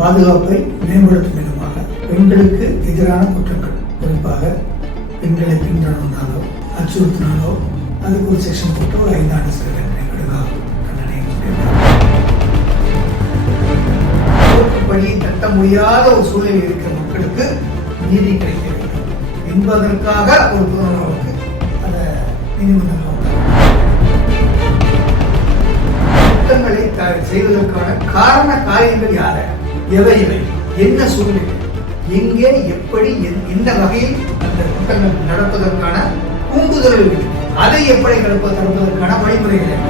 பாதுகாப்பை மேம்படுத்தும் விதமாக பெண்களுக்கு எதிரான குற்றங்கள், குறிப்பாக பெண்களை பின்தொடர்ந்தாலோ அச்சுறுத்தினாலோ அதுக்கு ஒரு செக்ஷன் போட்டு ஒரு 5 ஆண்டு சிறை தண்டனை படி தட்ட முடியாத ஒரு சூழ்நிலை இருக்கிற மக்களுக்கு நீதி கிடைக்க வேண்டும் என்பதற்காக ஒரு புலனாய்வுக்கு அதை நீதிமன்றம் குற்றங்களை செய்வதற்கான காரண காரியங்கள் யார, எவை என்ன சூழ்நிலை, எங்கே எப்படி எந்த வகையில் அந்த குற்றங்கள் நடப்பதற்கான தூண்டுதல்கள், அதை எப்படி தடுப்பதற்கான வழிமுறைகள்.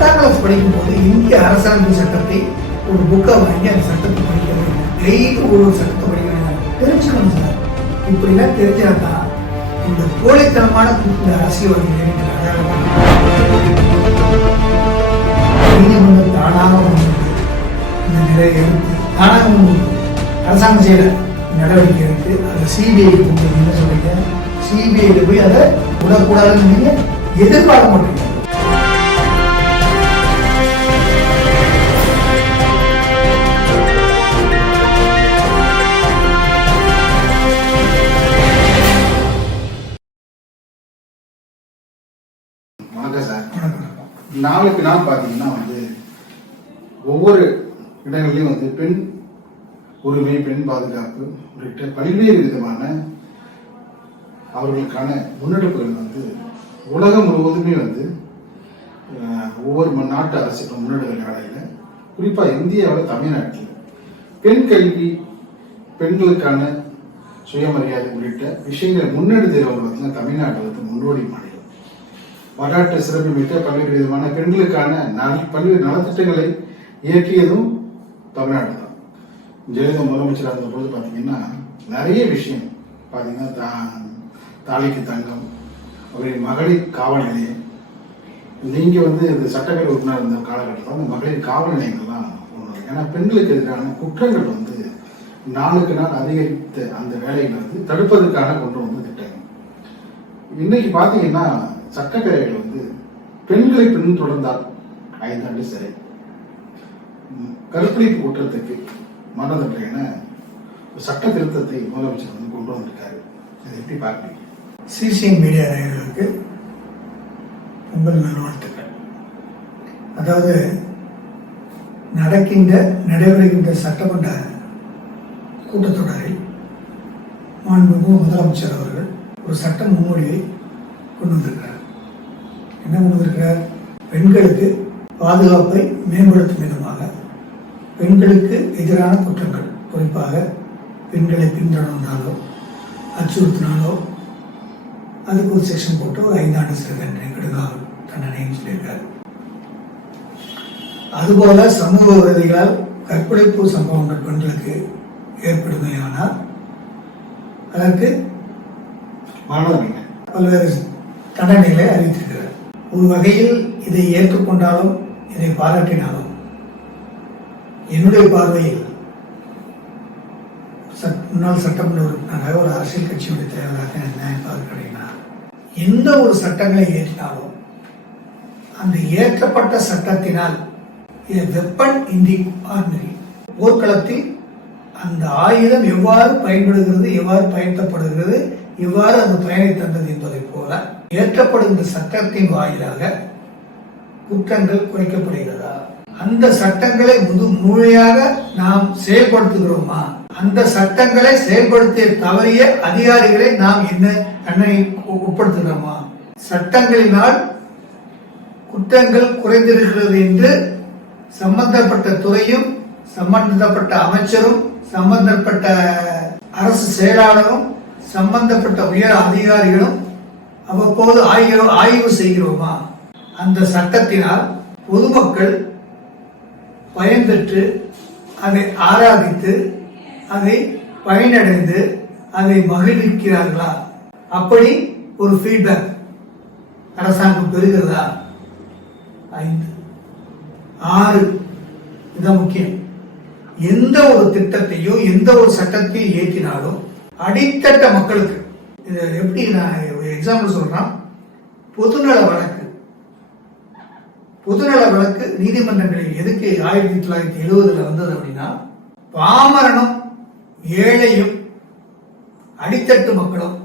10ஆம் கிளாஸ் படிக்கும் போது இந்திய அரசாங்க சட்டத்தை ஒரு புக்கை வாங்கி அந்த சட்டத்தை படிக்கணும். டெய்லி ஒரு சட்டத்தை படிக்கணும், தெரிஞ்சுக்கணும் சார். இப்படிலாம் தெரிஞ்சாதான் இந்த கோழைத்தனமான அரசியல்வாதிகள் நீதிமன்றம் தானாக இந்த நிலையை எடுத்து தானாக அரசாங்கம் செய்யற நடவடிக்கை எடுத்து அதை சிபிஐ என்ன சொல்றீங்க, சிபிஐ போய் அதை விடக்கூடாதுன்னு நீங்க எதிர்பார்க்க மாட்டீங்க. நாளுக்கு நாள் பார்த்தீங்கன்னா ஒவ்வொரு இடங்கள்லையும் பெண் உரிமை, பெண் பாதுகாப்பு உள்ளிட்ட பல்வேறு விதமான அவர்களுக்கான முன்னெடுப்புகள் உலகம் முழுவதுமே ஒவ்வொரு நாட்டு அரசு முன்னெடுக்கிற வேலையில், குறிப்பாக இந்தியாவில் தமிழ்நாட்டில் பெண் கல்வி, பெண்களுக்கான சுயமரியாதை உள்ளிட்ட விஷயங்களை முன்னெடுத்து தமிழ்நாடு முன்னோடி மாநிலம். வரலாற்று சிறப்புமிக்க பல்வேறு விதமான பெண்களுக்கான பல்வேறு நலத்திட்டங்களை இயற்றியதும் தமிழ்நாடு தான். ஜெயலலிதா முதலமைச்சராக இருந்த போது பார்த்தீங்கன்னா நிறைய விஷயம் பார்த்தீங்கன்னா தாலிக்கு தங்கம், அவருடைய மகளிர் காவல் நிலையம், நீங்கள் இந்த சட்டப்பேரவை உறுப்பினர் இருந்த காலகட்டத்தில் அந்த மகளிர் காவல் நிலையங்கள்லாம் ஒன்று. ஏன்னா பெண்களுக்கு எதிரான குற்றங்கள் நாளுக்கு நாள் அதிகரித்த அந்த வேலைகளை தடுப்பதற்கான கொண்டு திட்டங்கள். இன்னைக்கு பார்த்தீங்கன்னா சட்டப்பேரவைகள் பெண்களை பெண் தொடர்ந்தால் 5 ஆண்டு சிறை, கற்பழிப்பு குற்றத்துக்கு மரண தண்டனை என சட்ட திருத்தத்தை முதலமைச்சர் கொண்டு வந்திருக்காரு. அதை எப்படி பார்ப்பீங்க? சிசிஎன் மீடியா நேயர்களுக்கு உங்கள் நல்வாழ்த்துக்கள். அதாவது நடைபெறுகின்ற சட்டமன்ற கூட்டத்தொடரில் மாண்புமிகு முதலமைச்சர் அவர்கள் ஒரு சட்ட முன்மொழிவை கொண்டு வந்திருக்கிறார். என்ன கொண்டு வந்திருக்கிறார்? பெண்களுக்கு பாதுகாப்பை மேம்படுத்தும் விதமாக பெண்களுக்கு எதிரான குற்றங்கள், குறிப்பாக பெண்களை பின்தொடர்ந்தாலோ அச்சுறுத்தினாலோ அதுக்கு ஒரு செக்ஷன் போட்டு ஒரு 5 ஆண்டு சிறை தண்டனைன்னு சொல்லியிருக்காரு. அதுபோல சமூக விரோதிகளால் கற்பழிப்பு சம்பவங்கள் பெண்களுக்கு ஏற்படுமையானால் அதற்கு பல்வேறு தண்டனைகளை அறிவித்திருக்கிறார். ஒரு வகையில் இதை ஏற்றுக்கொண்டாலும் இதை பாராட்டினாலும் என்னுடைய பார்வையில் முன்னாள் சட்டமன்ற உறுப்பினராக ஒரு அரசியல் கட்சியுடைய தலைவராக என்ன பார்க்கிறீங்கன்னா, எந்த ஒரு சட்டங்களை ஏற்றினாலும் அந்த ஏற்றப்பட்ட சட்டத்தினால் வெப்பன் இன் தி ஆர்டினரி, போர்க்களத்தில் அந்த ஆயுதம் எவ்வாறு பயன்படுகிறது, எவ்வாறு பயன்படுத்தப்படுகிறது, எவ்வாறு அந்த பயனை தந்தது என்பதை போல ஏற்றப்படுகின்ற சட்டத்தின் வாயிலாக குற்றங்கள் குறைக்கப்படுகிறதா, அந்த சட்டங்களை முழுமையாக நாம் செயல்படுத்துகிறோமா, அந்த சட்டங்களை செயல்படுத்திய தவறிய அதிகாரிகளை நாம் என்ன தண்டனை உட்படுத்துகிறோமா, சட்டங்களினால் குற்றங்கள் குறைந்திருக்கிறது என்று சம்பந்தப்பட்ட துறையும் சம்பந்தப்பட்ட அமைச்சரும் சம்பந்தப்பட்ட அரசு செயலாளரும் சம்பந்தப்பட்ட உயர் அதிகாரிகளும் அவ்வப்போது ஆய்வு செய்கிறோமா, அந்த சட்டத்தினால் பொதுமக்கள் பயன்பெற்று அதை ஆராதித்து அதை பயனடைந்து அதை மகிழ்விக்கிறார்களா, அப்படி ஒரு ஃபீட்பேக் அரசாங்கம் பெறுகிறதா? 5 6 இதுதான் முக்கியம். எந்த ஒரு திட்டத்தையும் எந்த ஒரு சட்டத்தையும் ஏற்றினாலும் அடித்தட்ட மக்களுக்கு, இதை எப்படி நான் எக்ஸாம்பிள் சொல்றேன், பொதுநல வழக்கு பொதுநல வழக்கு நீதிமன்றங்களில் எதுக்கு 1970 வந்தது அப்படின்னா, பாமரனும் ஏழையும் அடித்தட்டு மக்களும்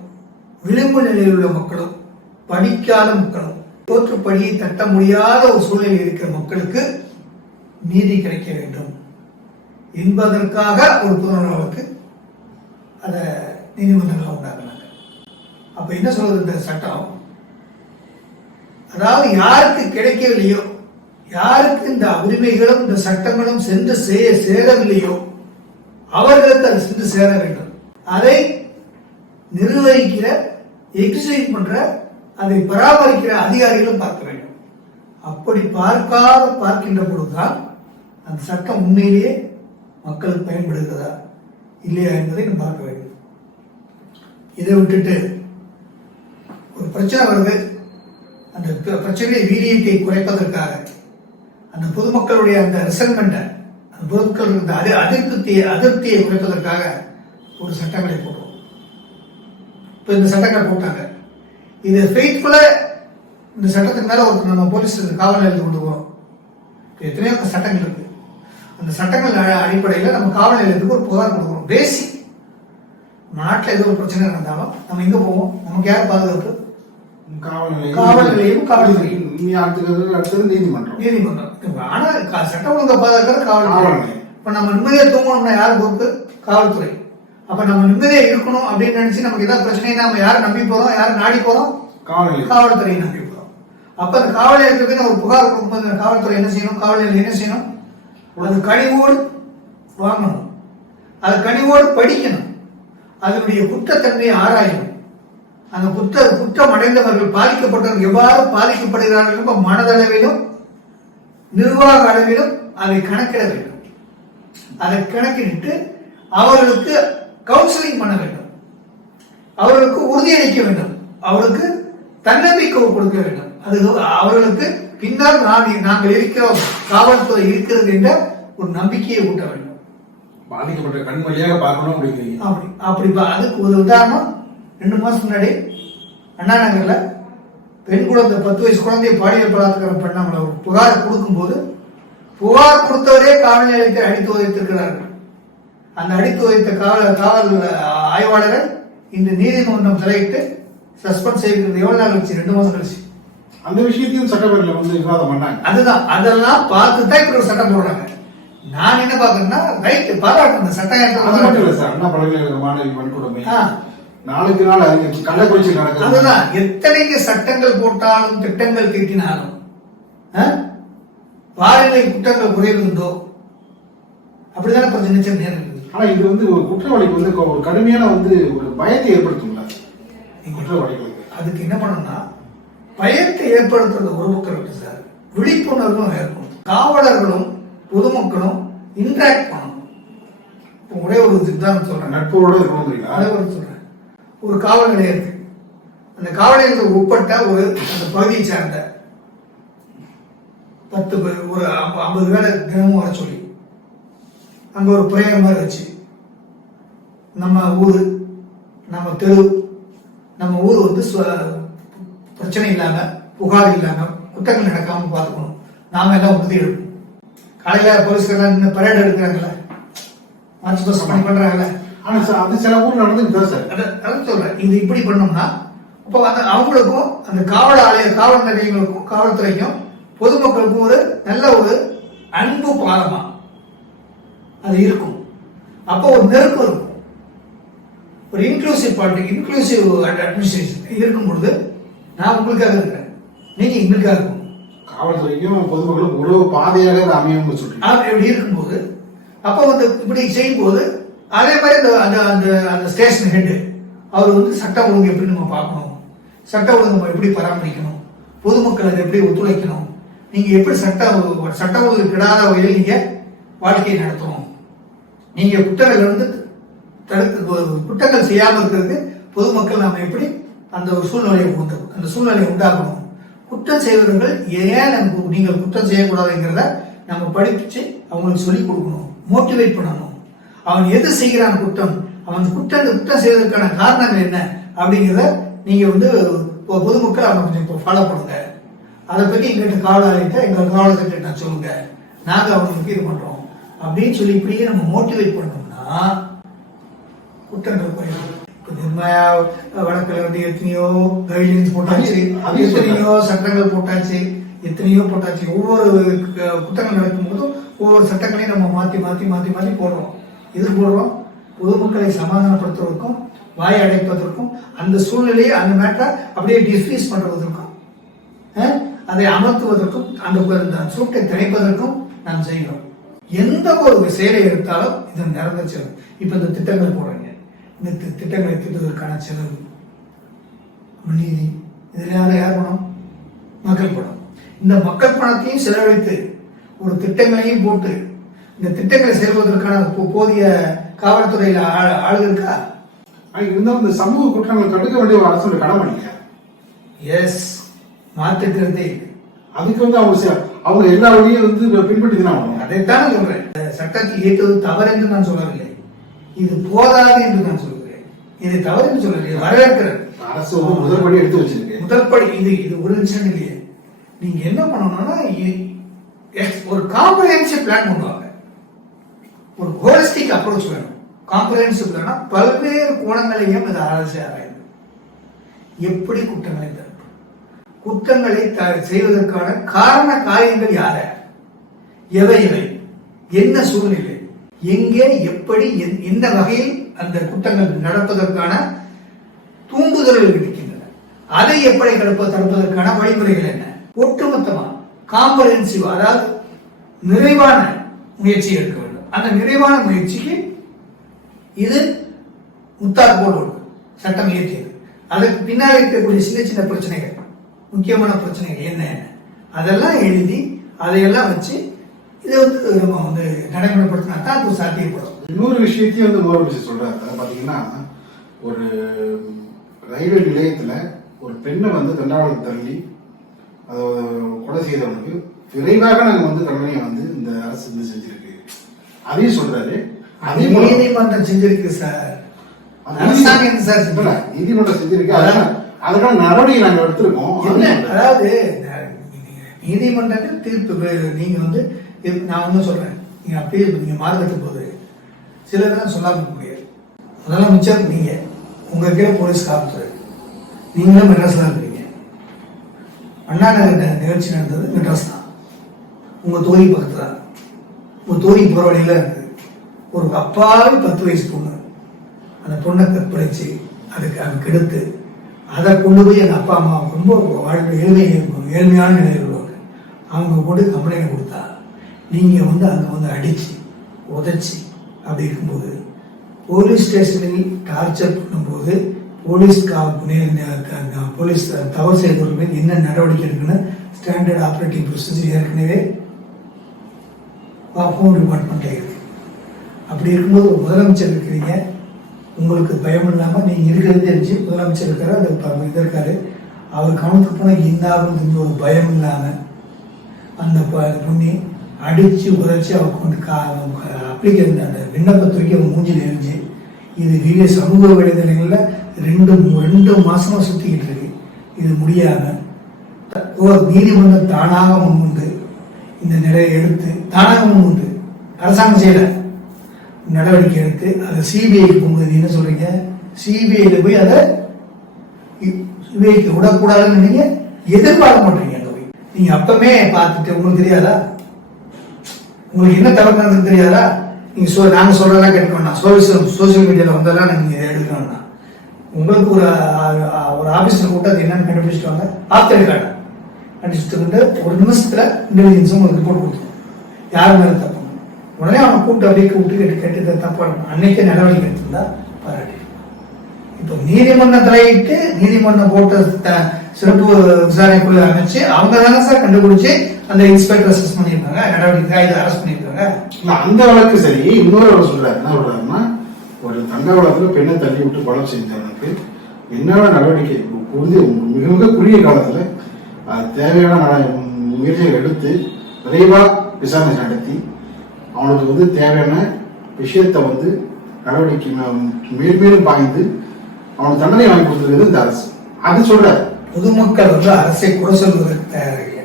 விளிம்பு நிலையில் உள்ள மக்களும் படிக்காத மக்களும் தோற்றுப்படியை தட்ட முடியாத ஒரு சூழ்நிலை இருக்கிற மக்களுக்கு நீதி கிடைக்க வேண்டும் என்பதற்காக ஒரு பொதுநல வழக்கு அதை நீதிமன்றங்கள் உண்டாக்குனாங்க. அப்ப என்ன சொல்றது இந்த சட்டம்? அதாவது யாருக்கு கிடைக்கவில்லையோ, யாருக்கு இந்த உரிமைகளும் இந்த சட்டங்களும் சென்று சேரவில்லையோ அவர்களுக்கு அது சென்று சேர வேண்டும். அதை நிர்வகிக்கிற, எக்ஸிக்யூட் பண்ற, அதை பராமரிக்கிற அதிகாரிகளும் பார்க்க வேண்டும். அப்படி பார்க்கின்ற பொழுதுதான் அந்த சட்டம் உண்மையிலேயே மக்களுக்கு பயன்படுகிறதா இல்லையா என்பதை நம்ம பார்க்க வேண்டும். இதை விட்டுட்டு ஒரு பிரச்சனை வருது, அந்த பிரச்சனையை வீரியத்தை குறைப்பதற்காக, அந்த பொதுமக்களுடைய அந்த ரிசல்மெண்ட்டை, அந்த பொதுமக்கள் இந்த அதிருப்தியை குறைப்பதற்காக ஒரு சட்டங்களை போடுவோம். இப்போ இந்த சட்டங்களை போட்டாங்க. இது ஃபெய்த்ஃபுல்லா இந்த சட்டத்துக்கு மேல ஒரு நம்ம போலீஸ் காவல் நிலையத்துக்கு கொண்டு போறோம். எத்தனையோ சட்டங்கள் இருக்கு. அந்த சட்டங்கள் அடிப்படையில் நம்ம காவல் நிலையத்துக்கு ஒரு புகார் கொடுக்குறோம். பேசிக் நாட்டில் ஏதோ ஒரு பிரச்சனை நடந்தாலும் நம்ம எங்க போவோம்? நமக்கு யார் பாதுகாப்பு? காவல் நிலையம், காவல்துறையும், நீதிமன்றம். ஆனா சட்டம் ஒழுங்கை பாதுகாக்கிறது காவல்துறை. இப்ப நம்ம நிம்மதியா தூங்கணும்னா யார் பொறுப்பு? காவல்துறை. அப்ப நம்ம நிம்மதியா இருக்கணும் அப்படின்னு நினைச்சு நமக்கு ஏதாவது பிரச்சனைனா நம்ம யாரை நம்பி போறோம்? யாரை நாடி போறோம்? காவல்துறையை நம்பி போறோம். அப்ப அந்த காவல் நிலையத்துக்கு ஒரு புகார் கொடுக்கும்போது காவல்துறை என்ன செய்யணும்? காவல் நிலையம் என்ன செய்யணும்? அது கனிவோடு வாங்கணும், அது கனிவோடு படிக்கணும், அதனுடைய குற்றத்தன்மையை ஆராயணும். அந்த குற்றம் அடைந்தவர்கள், பாதிக்கப்பட்டவர்கள் எவ்வாறு பாதிக்கப்படுகிறார்கள் மனதளவிலும் நிர்வாக அளவிலும் அதை கணக்கிட வேண்டும். அதை கணக்கிட்டு அவர்களுக்கு கவுன்சிலிங் பண்ண வேண்டும், அவர்களுக்கு உறுதியளிக்க வேண்டும், அவர்களுக்கு தன்னம்பிக்கை கொடுக்க வேண்டும். அது அவர்களுக்கு பின்னால் நாங்கள் இருக்கிறோம், காவல்துறை இருக்கிறது என்ற ஒரு நம்பிக்கையை ஊட்ட வேண்டும். பாதிக்கப்பட்ட கண் வழியாக பார்க்கணும் அப்படி அதுக்கு ஒரு உதாரணம், 2 மாசம் முன்னாடி அண்ணா நகர்ல பெண் குழந்தை 10 வயசு குழந்தைய பாலியல் பலாத்காரம் பண்ணாங்கள ஒரு புகார் கொடுக்கும்போது, புகார் கொடுத்தவரே காவல் நிலையத்தை அடித்து உதைத்திருக்கிறார்கள். அந்த அடித்து உதைத்த காவல் ஆய்வாளரை இந்த நீதிமன்றம் தலையிட்டு சஸ்பெண்ட் செய்கிறது. எவ்வளவு நாள் கழிச்சு? 2 மாசம் கழிச்சு. அந்த விஷயத்தையும் சட்டப்பேரவையில் விவாதம் பண்ணாங்க. அதுதான், அதெல்லாம் பார்த்து தான் இப்படி ஒரு சட்டம் போடுறாங்க. நான் என்ன பாக்குறேன்னா, ரைட் பாராட்டு அந்த சட்டம். அண்ணா பல்கலைக்கழக மாணவி வன்கொடுமை நாளுக்கு நாள் கள்ளக்குறிச்சி நடக்குது. அதுதான், எத்தனைக்கு சட்டங்கள் போட்டாலும் திட்டங்கள் தீட்டினாலும் பாலியல் குற்றங்கள் குறைவதோ அப்படிதானே பிரச்சனை நேரம். ஆனா இது ஒரு குற்றவாளிக்கு ஒரு கடுமையான ஒரு பயத்தை ஏற்படுத்தும் குற்றவாளிகளுக்கு. அதுக்கு என்ன பண்ணணும்னா, பயத்தை ஏற்படுத்துறது ஒரு பக்கம் இருக்கு சார், விழிப்புணர்வும் ஏற்படும். காவலர்களும் பொதுமக்களும் இன்டராக்ட் பண்ணணும். ஒரே ஒரு உதாரணம் சொல்றேன், நட்போட இருக்கணும். அதே ஒரு சொல்றேன், ஒரு காவல் நிலையம் இருக்கு. அந்த காவல் நிலையத்துக்கு உட்பட்ட அந்த பகுதியை சேர்ந்த 10 பேர், ஒரு 50 பேரை தினமும் வர சொல்லி அங்க ஒரு பிரேயர் மாதிரி வச்சு, நம்ம ஊரு, நம்ம தெரு, நம்ம ஊர் பிரச்சனை இல்லாம, புகார் இல்லாம, குற்றங்கள் நடக்காம பார்த்துக்கணும். நாம எல்லாம் உறுதி எடுப்போம். காலையில போலீஸ்காரெல்லாம் நின்று பரேட் எடுக்கிறாங்கல்ல, மார்ச் பாஸ்ட் பண்றாங்கல்ல. ஆனா அது சில ஊர் நடந்து சொல்றேன். இது இப்படி பண்ணோம்னா அப்போ அவங்களுக்கும் அந்த காவல் நிலையங்களுக்கும் காவல்துறைக்கும் பொதுமக்களுக்கும் ஒரு நல்ல ஒரு அன்பு பாலமா அது இருக்கும். அப்போ ஒரு நெருக்கம் இருக்கும், ஒரு இன்க்ளூசிவ் பாலிட்டிக், இன்க்ளூசிவ் அட்மினிஸ்ட்ரேஷன் இருக்கும் பொழுது நான் உங்களுக்காக இருக்கிறேன், நீங்க எங்களுக்காக இருக்கும். காவல்துறைக்கும் பொதுமக்களும் ஒரு பாதையாக அமையும் இப்படி இருக்கும்போது அப்போ இப்படி செய்யும் போது அதே மாதிரி அந்த ஸ்டேஷன் ஹெட் அவர் சட்ட ஒழுங்கு எப்படி நம்ம பார்க்கணும், சட்ட ஒழுங்கு நம்ம எப்படி பராமரிக்கணும், பொதுமக்கள் அதை எப்படி ஒத்துழைக்கணும், நீங்க எப்படி சட்ட ஒழுங்கு கிடாத வகையில் நீங்க வாழ்க்கையை நடத்தணும், நீங்க குற்றங்கள் செய்யாமல் இருக்கிறதுக்கு பொதுமக்கள் நாம எப்படி அந்த ஒரு சூழ்நிலையை உண்டாக்கணும். குற்றம் செய்வர்கள் ஏன் நீங்கள் குற்றம் செய்யக்கூடாதுங்கிறத நம்ம படிச்சு அவங்களுக்கு சொல்லிக் கொடுக்கணும், மோட்டிவேட் பண்ணணும். அவன் எது செய்கிறான் குற்றம், அவன் குற்றம் செய்வதற்கான காரணங்கள் என்ன அப்படிங்கிறத நீங்க பொதுமக்கள் அவங்க கொஞ்சம் ஃபாலோ பண்ணுங்க அதை பத்தி எங்கிட்ட காவலாளிட்ட எங்க காவலர்கிட்ட நான் சொல்லுங்க, நாங்க அவங்களுக்கு இது பண்றோம் அப்படின்னு சொல்லி இப்படியே நம்ம மோட்டிவேட் பண்ணோம்னா குற்றங்கள் குறையும். இப்ப நிர்மயா வழக்கில் வந்து எத்தனையோ கைட்லைன்ஸ் போட்டாச்சு, எத்தனையோ சட்டங்கள் போட்டாச்சு, எத்தனையோ போட்டாச்சு. ஒவ்வொரு குற்றங்கள் நடக்கும் போதும் ஒவ்வொரு சட்டங்களையும் நம்ம மாத்தி மாத்தி மாத்தி மாத்தி போடுறோம். எது போடுறோம்? பொதுமக்களை சமாதானப்படுத்துவதற்கும் வாய் அடைப்பதற்கும் அந்த சூழ்நிலையை அந்த மேட்டரை அப்படியே டிஸ்மிஸ் பண்றதற்கும் அதை அமர்த்துவதற்கும் அந்த சூட்டை தணிப்பதற்கும் நாம் செய்கிறோம். எந்த ஒரு செயலை எடுத்தாலும் இது நிரந்தர செலவு. இப்ப இந்த திட்டங்கள் போடுறீங்க, இந்த திட்டங்களை திட்டதற்கான செலவு நீதி, இதுல யார் பணம்? மக்கள் பணம். இந்த மக்கள் பணத்தையும் செலவழித்து ஒரு திட்டங்களையும் போட்டு இந்த திட்டங்களை செயல்படுவதற்கான போதிய காவல்துறையில ஆளுங்க இருக்கா? இருந்தாலும் இந்த சமூக குற்றங்களை தடுக்க வேண்டிய ஒரு அரசோட கடமை இல்லையா? எஸ், மாற்றுக்கிறதே. அதுக்கு வந்து அவங்க எல்லா வழியும் வந்து பின்பற்றி தான் ஆகணும். அதைத்தான் சொல்றேன். சட்டத்தில் ஏற்றுவது தவறு என்று நான் சொல்லவில்லை, இது போதாது என்று நான் சொல்கிறேன். இது தவறு என்று சொல்லவில்லை, வரவேற்கிறேன். அரசு முதற்படி எடுத்து வச்சிருக்கு. முதற்படி இது ஒரு விஷயம் இல்லையே. நீங்க என்ன பண்ணணும்னா ஒரு காம்ப்ரிஹென்சிவ் பிளான் பண்ணுவாங்க, ஒரு ஹோலிஸ்டிக் அப்ரோச் வேணும். காம்ப்ரிஹென்சிவ் பிளானா பல்வேறு கோணங்களையும் இதை அரசு ஆராய்ந்து எப்படி குற்றங்களை தடுப்பு, குற்றங்களை செய்வதற்கான காரண காரியங்கள் யார, எவை எவை, என்ன சூழ்நிலை, எங்கே, எப்படி, எந்த வகையில் அந்த குற்றங்கள் நடப்பதற்கான தூண்டுதல்கள் இருக்கின்றன, அதை எப்படி தடுப்பதற்கான வழிமுறைகள் என்ன, ஒட்டுமொத்தமா காம்ப்ரிஹென்சிவ், அதாவது நிறைவான முயற்சி எடுக்க வேண்டும். அந்த நிறைவான முயற்சிக்கு இது முத்தாற்போடு சட்டம் இயற்றியது. அதற்கு பின்னால் இருக்கக்கூடிய சின்ன சின்ன பிரச்சனைகள், முக்கியமான பிரச்சனைகள் என்ன அதெல்லாம் எழுதி அதையெல்லாம் வச்சு இதை வந்து நம்ம வந்து நடைமுறைப்படுத்தினா தான் அது சாத்தியப்படும். இன்னொரு விஷயத்தையும் வந்து முதலமைச்சர் சொல்றாரு. பாத்தீங்கன்னா ஒரு ரயில்வே நிலையத்துல ஒரு பெண்ணை வந்து தண்டாவளத்தை தள்ளி அதை கொலை செய்தவனுக்கு விரைவாக நாங்க வந்து தண்டனையை வந்து இந்த அரசு வந்து செஞ்சிருக்கு. அதையும் சொல்றாரு. அதே நீதிமன்றம் செஞ்சிருக்கு சார், அரசாங்கம் சார் நீதிமன்றம் செஞ்சிருக்கு. அதற்கான நடவடிக்கை நாங்கள் எடுத்திருக்கோம். அதாவது நீதிமன்றத்தில் தீர்ப்பு நீங்க வந்து நான் ஒன்றும் சொல்றேன், நீங்க அப்படியே நீங்க மாறுபட்டு போகுது சிலதான் சொல்லாம முடியாது. முதலமைச்சர் நீங்க, உங்க கீழே போலீஸ் காவல்துறை, நீங்களும் மெட்ராஸ்ல இருக்கிறீங்க. அண்ணா நகர் நிகழ்ச்சி நடந்தது மெட்ராஸ் தான், உங்க தொகுதி பக்கத்துல தான், உங்க தொகுதி போற வழியில இருக்குது. ஒரு அப்பாவி 10 வயசு பொண்ணு, அந்த பொண்ணை கற்பழிச்சு அதுக்கு எடுத்து அதை கொண்டு போய் எங்கள் அப்பா அம்மா ரொம்ப வாழ்க்கை ஏழ்மையான நிலையில் உள்ளவங்க, அவங்க கொண்டு கம்ப்ளைண்ட் கொடுத்தா நீங்கள் வந்து அங்கே வந்து அடித்து உதைச்சி அப்படி இருக்கும்போது போலீஸ் ஸ்டேஷனில் டார்ச்சர் பண்ணும்போது போலீஸ் போலீஸ் தவறு செய்தவர்கள் என்ன நடவடிக்கை இருக்குன்னு ஸ்டாண்டர்ட் ஆப்ரேட்டிங் ப்ரொசீஜர் ஏற்கனவே ஹோம் டிபார்ட்மெண்ட்டில் இருக்கு. அப்படி இருக்கும்போது ஒரு முதலமைச்சர் இருக்கிறீங்க, உங்களுக்கு பயம் இல்லாமல் நீங்கள் இருக்கிறது தெரிஞ்சு முதலமைச்சர் இருக்காரு, அது இது இருக்காரு, அவர் கவனத்துக்கு போனால் இன்னாரும் தெரிஞ்சு ஒரு பயம் இல்லாமல் அந்த பொண்ணி அடித்து உரைச்சி அவருக்கு வந்து அப்ளிகேஷன் அந்த விண்ணப்பத்துக்கு அவங்க மூஞ்சில் எரிஞ்சு இது வீடியோ சமூக வலைதளங்களில் 2 மாசமா சுற்றிக்கிட்டு இருக்கு. இது முடியாமல் நீதிமன்றம் தானாக முன்வந்து இந்த நிலையை எடுத்து தானாக முன்வந்து அரசாங்கம் செய்யல நடவடிக்கை எடுத்து அதை சிபிஐக்கு போகுது. என்ன சொல்றீங்க? சிபிஐல போய் அதை சிபிஐக்கு விடக்கூடாதுன்னு நீங்க எதிர்பார்க்க மாட்டீங்க. அங்க போய் நீங்க அப்பவே பார்த்துட்டு உங்களுக்கு தெரியாதா? உங்களுக்கு என்ன தவறு நடந்தது தெரியாதா? நீங்க நாங்க சொல்றதெல்லாம் கேட்க வேண்டாம், சோசியல் மீடியால வந்ததெல்லாம் நீங்க எடுக்க வேண்டாம். உங்களுக்கு ஒரு ஆபீஸ்ல கூட்டு அது என்னன்னு கண்டுபிடிச்சிட்டு வாங்க, ஆப்தடி கார்டு அடிச்சுட்டு ஒரு நிமிஷத்துல இன்டெலிஜென்ஸ் உங்களுக்கு ரிப்போர்ட் கொடுத்துரும் யார் மேல தப்பு. உடனே அவனை கூப்பிட்டு அப்படியே கூப்பிட்டு கேட்டு தப்பா அன்னைக்கே நடவடிக்கை எடுத்திருந்தா பாராட்டி. இப்போ நீதிமன்றம் தலையிட்டு நீதிமன்றம் போட்ட சிறப்பு விசாரணை குழு அமைச்சு அவங்க தானே சார் கண்டுபிடிச்சு அந்த இன்ஸ்பெக்டர் அரெஸ்ட் பண்ணியிருக்காங்க, நடவடிக்கை இதை அரெஸ்ட் பண்ணியிருக்காங்க. அந்த வழக்கு சரி. இன்னொரு சொல்றாரு, என்ன சொல்றாருன்னா, ஒரு தண்டவாளத்துல பெண்ணை தள்ளி விட்டு கொலை செஞ்சவனுக்கு என்னென்ன நடவடிக்கை மிக மிக குறுகிய காலத்துல தேவையான முயற்சிகள் எடுத்து விரைவா விசாரணை நடத்தி அவனுக்கு வந்து தேவையான விஷயத்த வந்து நடவடிக்கை மேலும் பாய்ந்து அவனுக்கு தண்டனை வாங்கி கொடுத்துருக்கிறது இந்த அரசு. அது சொல்ற பொதுமக்கள் வந்து அரசை குறை சொல்வதற்கு தயாரில்லை.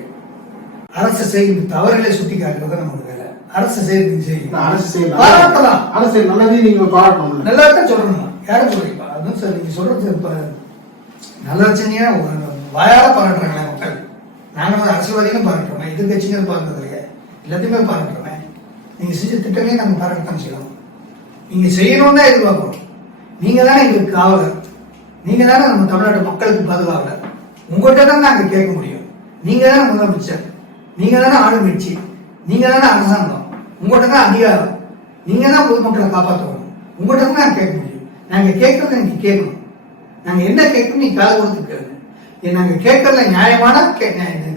அரசு செய்யும் தவறுகளை சுட்டி காட்டுறது நமக்கு வேலை. அரசு செய்யும் அரசு செய்யலாம், பாராட்டலாம். அரசு நல்லதையும் நீங்க பாராட்டணும். நல்லா தான் சொல்லணும். யாரும் சொல்றீங்களா? அதுவும் சார் நீங்க சொல்றது இப்ப நல்லா செஞ்சீங்கன்னா வாயால பாராட்டுறாங்களே மக்கள். நாங்களும் அரசியல்வாதிகளும் பாராட்டுறோமே, எதிர்கட்சிகளும் பாராட்டுறது இல்லையா, எல்லாத்தையுமே பாராட்டுறோமே. நீங்க செஞ்ச திட்டங்களையும் நாங்கள் பாராட்டத்தான் செய்யணும். நீங்க செய்யணும்னு தான் எதிர்பார்க்கணும். நீங்க தானே எங்களுக்கு காவலர், நீங்க தானே நம்ம தமிழ்நாட்டு மக்களுக்கு பாதுகாவலர். உங்கள்கிட்ட தான் நாங்கள் கேட்க முடியும். நீங்க தானே முதலமைச்சர், நீங்க தானே ஆளுங்கட்சி, நீங்க தானே அரசாங்கம், உங்கள்கிட்ட தான் அதிகாரம், நீங்க தான் பொதுமக்களை காப்பாற்றணும். உங்கள்கிட்ட தான் நாங்கள் கேட்க முடியும். நாங்க கேட்கறத நீங்க கேட்கணும். நாங்க என்ன கேட்கணும் நீங்க காது கொடுத்து கேட்கணும். நாங்க கேட்கறதுல நியாயமான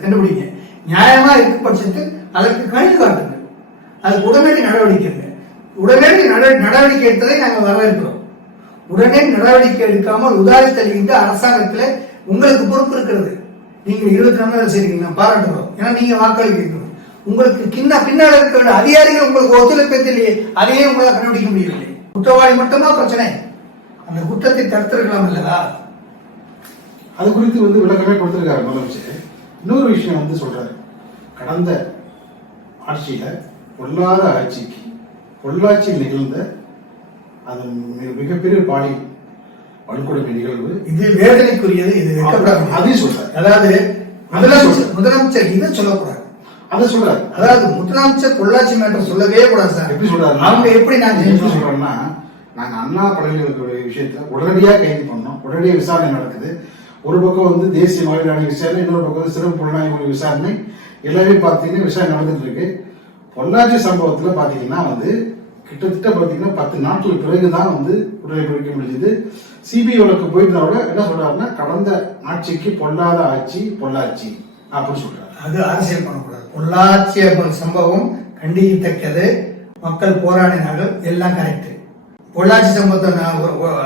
கண்டுபிடிங்க. நியாயமா இருக்க பட்சத்தில் அதற்கு கணிவு காட்டுங்க. அதுக்கு உடனடி நடவடிக்கை உடனடி நடவடிக்கை எடுத்ததை நாங்கள் வரவேற்கிறோம். உடனே நடவடிக்கை எடுக்காமல் உதாரி தள்ளுகின்ற அரசாங்கத்துல உங்களுக்கு பொறுப்பு இருக்கிறது. நீங்க 24 செய்றீங்க, நான் பாராட்டுறோம். ஏன்னா நீங்க வாக்களிக்கணும். உங்களுக்கு பின்னால் இருக்க வேண்டிய அதிகாரிகள் உங்களுக்கு ஒத்துழைப்பு இல்லையே, அதையே உங்களால் கண்டுபிடிக்க முடியவில்லை. குற்றவாளி மட்டுமா பிரச்சனை, அந்த குற்றத்தை தடுத்திருக்கலாம் இல்லதா? அது குறித்து விளக்கமே கொடுத்திருக்காரு முதலமைச்சர். இன்னொரு விஷயம் சொல்றாரு, கடந்த ஆட்சியில பொல்லாத ஆட்சிக்கு பொள்ளாச்சியில் நிகழ்ந்த அது மிகப்பெரிய பாலியல் வன்கொடுமை நிகழ்வு, இது வேதனைக்குரியது, இது அதையும் சொல்றாரு. அதாவது முதலமைச்சர் இதை சொல்லக்கூடாது, அதை சொல்றாரு. அதாவது முதலமைச்சர் பொள்ளாச்சி மேட்டர் சொல்லவே கூடாது சார். எப்படி சொல்றாரு? அவங்க எப்படி நாங்க சொல்றோம்னா, நாங்க அண்ணா படையில் இருக்கிற விஷயத்த உடனடியா கைது பண்ணோம், உடனடியா விசாரணை நடக்குது. ஒரு பக்கம் தேசிய மகளிர் ஆணைய விசாரணை, இன்னொரு பக்கம் சிறப்பு புலனாய்வு விசாரணை, எல்லாமே பாத்தீங்கன்னா விசாரணை நடந்துட்டு இருக்கு. பொள்ளாச்சி சம்பவத்துல பாத்தீங்கன்னா கிட்டத்தட்ட பாத்தீங்கன்னா 10 நாட்கள் பிறகுதான் உடலை பிடிக்க முடிஞ்சது. சிபிஐ வழக்கு போயிருந்தோட என்ன சொல்றாருன்னா, கடந்த ஆட்சிக்கு பொல்லாத ஆட்சி பொள்ளாச்சி அப்படின்னு சொல்றாரு. அது அரசியல் பண்ணக்கூடாது. பொள்ளாச்சி சம்பவம் கண்டிக்கத்தக்கது. மக்கள் போராடினார்கள், எல்லாம் கரெக்ட். பொள்ளாச்சி சம்பவத்தை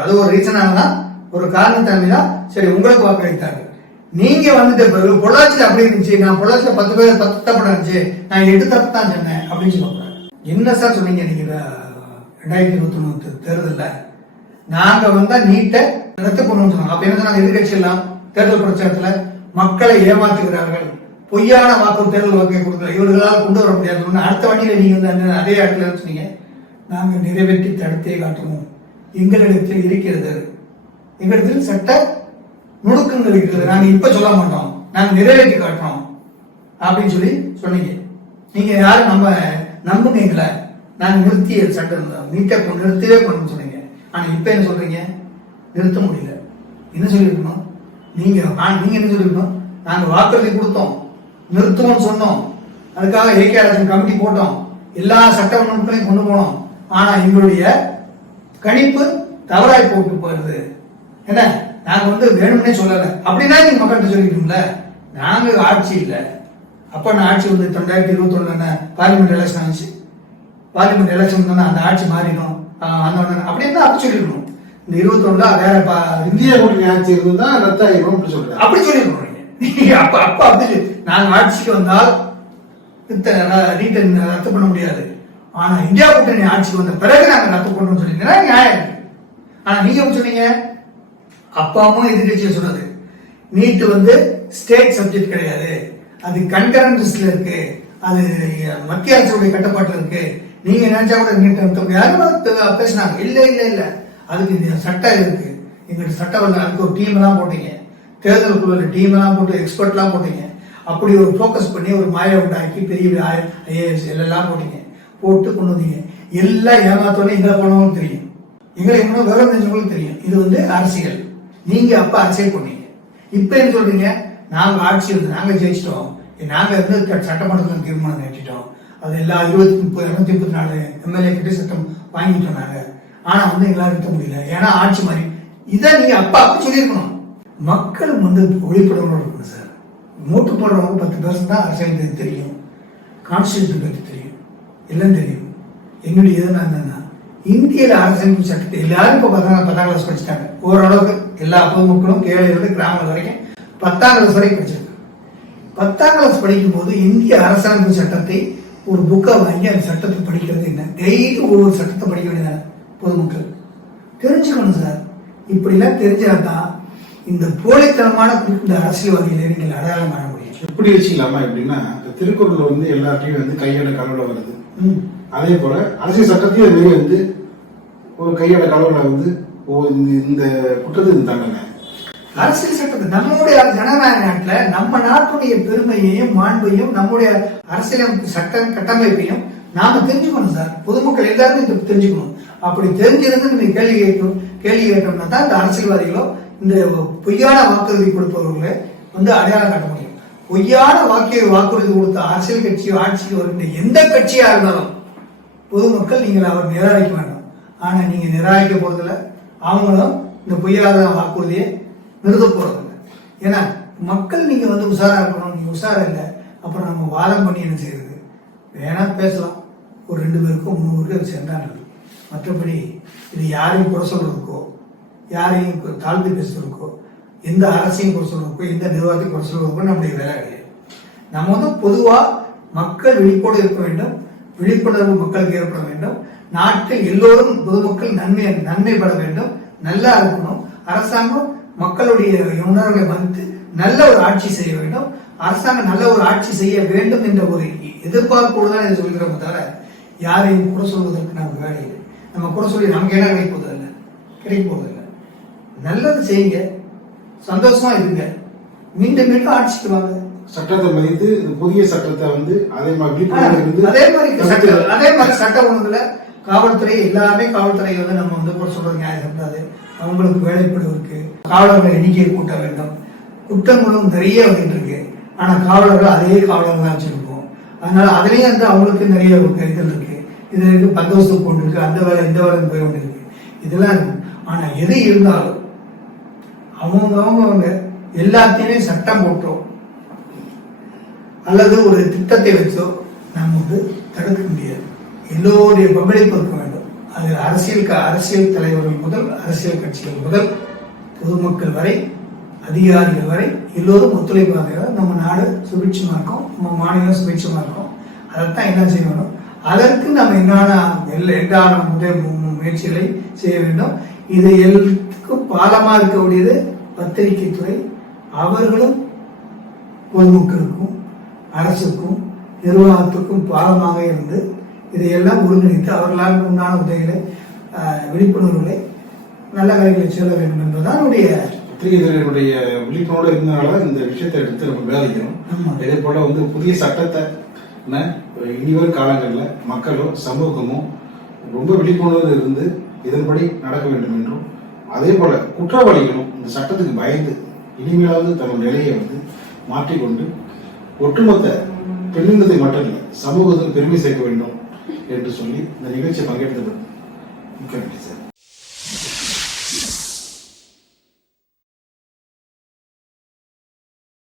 அது ஒரு ரீசனாக தான், ஒரு காரணத்தால சரி உங்களுக்கு வாக்களித்தாங்க. நீங்க வந்துட்டு பொள்ளாச்சியில் அப்படி இருந்துச்சு, நான் பொள்ளாச்சியில் 10 பேர் 10 தப்பு இருந்துச்சு, நான் 8 தப்பு தான் சொன்னேன் அப்படின்னு சொல்லுவாங்க. என்ன சார் சொன்னீங்க நீங்க 2021 தேர்தல்ல நாங்க வந்தா நீட்டை ரத்து பண்ணணும்னு சொன்னாங்க. அப்ப என்ன சொன்னாங்க எதிர்கட்சி எல்லாம் தேர்தல் பிரச்சாரத்துல மக்களை ஏமாற்றுகிறார்கள், பொய்யான வாக்கு தேர்தல் வாக்கை கொடுக்கல, இவர்களால் கொண்டு வர முடியாது. அடுத்த வண்டியில நீங்க அதே இடத்துல சொன்னீங்க, நாங்க நிறைவேற்றி தடுத்தே காட்டுவோம், எங்களிடத்தில் இருக்கிறது, எங்களிடத்தில் சட்ட நுணுக்கங்கள் இருக்கிறது, நாங்க இப்ப சொல்ல மாட்டோம், நாங்க நிறைவேற்றி காட்டுறோம் அப்படின்னு சொல்லி சொன்னீங்க. நீங்க யாரும் நம்புங்க எங்களை, நாங்க நிறுத்திய சட்டம் நீட்டை நிறுத்தவே பண்ணணும்னு சொன்னீங்க. ஆனா இப்ப என்ன சொல்றீங்க? நிறுத்த முடியல. என்ன சொல்லிருக்கணும் நீங்க என்ன சொல்லிருக்கணும்? நாங்க வாக்குறுதி கொடுத்தோம், நிறுத்துவோம்னு சொன்னோம், அதுக்காக ஏகேஆர்எஸ் கமிட்டி போட்டோம், எல்லா சட்ட நுணுக்களையும் கொண்டு போனோம். ஆனா எங்களுடைய கணிப்பு தவறாய் போட்டு போயிருது. என்ன நாங்க வேணும்னே சொல்லல அப்படின்னா நீங்க மக்கள்கிட்ட சொல்லிட்டோம்ல. நாங்க ஆட்சி இல்லை, அப்ப நான் ஆட்சி 2021 பார்லிமெண்ட் எலெக்ஷன் ஆச்சு, பார்லிமெண்ட் எலெக்ஷன் அந்த ஆட்சி மாறிடும் அப்படின்னு அப்படி சொல்லிருக்கணும். இந்த 21 வேற இந்தியா கூட்டணி ஆட்சி இருந்தா ரத்தாயிரும் அப்படி சொல்றாங்க. அப்படி சொல்லிருக்கணும். அப்ப அப்படி நாங்க ஆட்சிக்கு வந்தால் நீட்டை ரத்து பண்ண முடியாது, ஆனா இந்தியா கூட்டணி ஆட்சிக்கு வந்த பிறகு நாங்க ரத்து பண்ணணும்னு சொல்லிங்கன்னா நியாயம். ஆனா நீங்க எப்படி சொன்னீங்க? அப்பாவும் எதிர்கட்சியை சொன்னது, நீட்டு ஸ்டேட் சப்ஜெக்ட் கிடையாது, அது கன்கரண்ட் லிஸ்ட்ல இருக்கு, அது மத்திய அரசுடைய கட்டுப்பாட்டுல இருக்கு, நீங்க நினைச்சா கூட நீட்டு யாரும் பேசினாங்க. இல்ல இல்ல இல்ல, அதுக்கு சட்டம் இருக்கு, எங்களுக்கு சட்டம் இல்லை. அதுக்கு ஒரு டீம் எல்லாம் போட்டீங்க, தேர்தல் குழுல டீம் எல்லாம் போட்டு எக்ஸ்பர்ட் எல்லாம் போட்டீங்க, அப்படி ஒரு போக்கஸ் பண்ணி ஒரு மாயை உண்டாக்கி பெரிய ஐஏஎஸ் எல்லாம் போட்டீங்க, போட்டு கொண்டு வந்தீங்க. எல்லாம் ஏமாத்தோட எங்களை போனவங்க தெரியும், எங்களை எங்க விவரம் தெரிஞ்சவங்களுக்கு தெரியும். இது அரசியல். நீங்க அப்ப அரசியல் பண்ணீங்க. இப்ப என்ன சொல்றீங்க? நாங்க ஆட்சி நாங்க ஜெயிச்சிட்டோம், நாங்க சட்டமன்றத்தில் தீர்மானம் கட்டிட்டோம், அது எல்லா 234 எம்எல்ஏ கிட்ட சட்டம் வாங்கிட்டோம் நாங்க. ஆனா எங்களால் நிறுத்த முடியல, ஏன்னா ஆட்சி மாறி. இதை நீங்க அப்ப சொல்லியிருக்கணும். மக்கள் ஒளிப்படணும் இருக்கணும் சார். மூட்டு போடுறவங்க 10% தான் அரசியல் தெரியும், கான்ஸ்டியூஷன் பற்றி தெரியும், எல்லாம் தெரியும். என்னுடைய என்னன்னா, இந்தியில அரசியல் சட்டத்தை எல்லாரும் இப்ப 10ஆம் கிளாஸ் படிச்சுட்டாங்க. ஓரளவுக்கு எல்லா பொதுமக்களும் கேள்வி கிராமங்கள் வரைக்கும் 10ஆம் கிளாஸ் வரைக்கும் படிச்சிருக்காங்க. 10ஆம் கிளாஸ் படிக்கும் போது இந்திய அரசியலமைப்பு சட்டத்தை ஒரு புக்கை வாங்கி அந்த சட்டத்தை படிக்கிறது என்ன, டெய்லி ஒரு சட்டத்தை படிக்க வேண்டியதான பொதுமக்கள் தெரிஞ்சுக்கணும் சார். இப்படிலாம் தெரிஞ்சாதான் இந்த போலித்தனமான இந்த அரசியல்வாதிகளை நீங்கள் அடையாளம் காண முடியும். எப்படி வச்சுக்கலாமா? எப்படின்னா திருக்குறள் வந்து எல்லாத்தையும் வந்து கையோட கலவுல வருது. ம். அதே போல அரசியல் சட்டத்தையும் அது மாதிரி வந்து ஒரு கையோட கலவுல வந்து இந்த குற்றத்துக்கு தண்டனை. அரசியல் சட்டத்தை நம்முடைய ஜனநாயக நாட்டுல நம்ம நாட்டுடைய பெருமையையும் மாண்பையும் நம்முடைய அரசியலமைப்பு சட்ட கட்டமைப்பையும் நாம தெரிஞ்சுக்கணும் சார். பொதுமக்கள் எல்லாருமே இதை தெரிஞ்சுக்கணும். அப்படி தெரிஞ்சிருந்து நம்ம கேள்வி கேட்டோம்னா தான் இந்த அரசியல்வாதிகளோ இந்த பொய்யான வாக்குறுதி கொடுப்பவர்களை வந்து அடையாளம் காட்ட முடியும். பொய்யான வாக்குறுதி கொடுத்த அரசியல் கட்சியோ ஆட்சிக்கு வருகின்ற எந்த கட்சியா இருந்தாலும் பொதுமக்கள் நீங்கள் அவர் நிராகரிக்க வேண்டாம். ஆனா நீங்க நிராகரிக்க போறதில்ல, அவங்களும் இந்த பொய்யாத வாக்குறுதியை நிறுத்த போறதில்லை. ஏன்னா மக்கள் நீங்க வந்து உஷாரா இருக்கணும். நீங்க உஷாரா இல்லை, அப்புறம் நம்ம வாதம் பண்ணி என்ன செய்யறது? வேணா பேசலாம், ஒரு 2 பேருக்கோ 3 பேருக்கு சென்றாங்க. மற்றபடி இது யாரையும் குறை சொல்றதுக்கோ, யாரையும் தாழ்ந்து பேசுறதுக்கோ, எந்த அரசையும் குறை சொல்றதுக்கோ, எந்த நிர்வாகத்தையும் குறை சொல்றதுக்கோ நம்முடைய வேலை கிடையாது. நம்ம வந்து பொதுவா மக்கள் விழிப்போடு இருக்க வேண்டும், விழிப்புணர்வு மக்களுக்கு ஏற்பட வேண்டும், நாட்டில் எல்லோரும் பொதுமக்கள் நன்மை பெற வேண்டும், நல்லா இருக்கணும். அரசாங்கம் மக்களுடைய உணர்வுகளை மதித்து நல்ல ஒரு ஆட்சி செய்ய வேண்டும். அரசாங்கம் நல்ல ஒரு ஆட்சி செய்ய வேண்டும் என்ற ஒரு எதிர்பார்ப்போடு தான் இதை சொல்கிறோம். தவிர யாரையும் குறை சொல்வதற்கு நமக்கு வேலை இல்லை. நம்ம குறை சொல்லி நமக்கு என்ன கிடைக்க போவதில்லை. நல்லது செய்யுங்க, சந்தோஷமா இருங்க, மீண்டும் ஆட்சிக்கு வாங்க. சட்டத்தை மதித்து புதிய சட்டத்தை வந்து அதே மாதிரி சட்ட ஒழுங்குல காவல்துறை எல்லாமே காவல்துறை வந்து நம்ம வந்து குறை சொல்றது நியாயம் இருக்காது. அவங்களுக்கு வேலைப்படு இருக்கு, காவலர்கள் எண்ணிக்கையை கூட்ட வேண்டும். குற்றங்களும் நிறைய வந்துட்டு இருக்கு. ஆனா காவலர்கள் அதே காவலர்கள் தான் வச்சிருக்கோம். அதனால அதுலயும் வந்து அவங்களுக்கு நிறைய கருத்தல் இருக்கு. இது இருக்கு, பந்தோஸ்து கொண்டு இருக்கு, அந்த வேலை இந்த வேலை போய் கொண்டு இருக்கு, இதெல்லாம் இருக்கு. ஆனா எது இருந்தாலும் அவங்க எல்லாத்தையுமே சட்டம் போட்டோம் அல்லது ஒரு திட்டத்தை வச்சோ நம்ம வந்து தடுக்க முடியாது. எல்லோருடைய பங்களிப்பு இருக்க வேண்டும். அது அரசியல் தலைவர்கள் முதல், அரசியல் கட்சிகள் முதல், பொதுமக்கள் வரை, அதிகாரிகள் வரை எல்லோரும் ஒத்துழைப்பாக நம்ம நாடு சுபிட்சமா இருக்கும், நம்ம மாநிலம் சுபிட்சமா இருக்கும். அதைத்தான் என்ன செய்ய வேண்டும். அதற்கு நம்ம என்னென்ன முயற்சிகளை செய்ய வேண்டும். இது எல்லாத்துக்கும் பாலமா இருக்கக்கூடியது பத்திரிகை துறை. அவர்களும் பொதுமக்களுக்கும் அரசுக்கும் நிர்வாகத்துக்கும் பாலமாக இருந்து இதையெல்லாம் ஒருங்கிணைத்து அவர்களால் உண்டான உதவிகளை விழிப்புணர்வுகளை நல்ல காரியங்களை சொல்ல வேண்டும் என்பதுதான் பத்திரிகைகளுடைய விழிப்புணர்வோடு இருந்தனால இந்த விஷயத்தை எடுத்து நம்ம விவாதிக்கிறோம். இதே போல வந்து புதிய சட்டத்தை இனிவரும் காலங்களில் மக்களும் சமூகமும் ரொம்ப விழிப்புணர்வு இருந்து இதன்படி நடக்க வேண்டும் என்றும், அதே போல குற்றவாளிகளும் இந்த சட்டத்துக்கு பயந்து இனிமேலாவது தங்கள் நிலையை வந்து மாற்றிக்கொண்டு ஒட்டுமொத்த பெண்ணினத்தை மட்டும் இல்லை சமூகத்தில் பெருமை சேர்க்க வேண்டும் என்று சொல்லி இந்த நிகழ்ச்சியை பங்கெடுத்தது மிக்க நன்றி சார்.